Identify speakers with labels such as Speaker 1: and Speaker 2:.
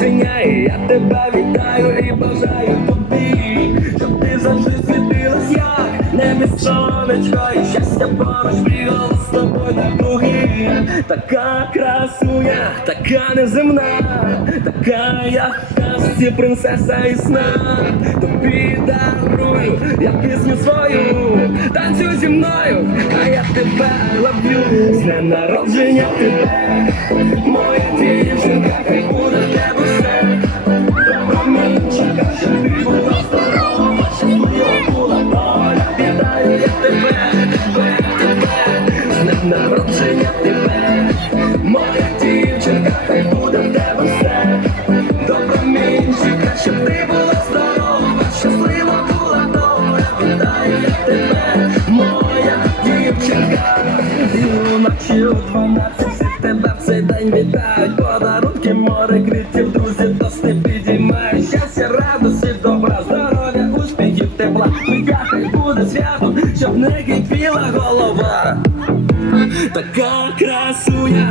Speaker 1: народження, і я тебе вітаю і бажаю тобі, щоб ти завжди світилась як небі сонечко, і щастя поруч бігало з тобою на круги. Така красуня, така неземна, така як в казці принцеса і сна. Тобі дарую я пісню свою, танцюй зі мною, а я тебе ловлю. З днем народження тебе, народження тебе, моя дівчинка, хай буде в тебе все. До промінчика, щоб ти була здорова, щаслива була доля. Вітаю я тебе, моя дівчинка. І вночі у 12 всіх тебе в цей день вітають. Подарунки, море квітів, святом, щоб не кипіла голова. Така красуня.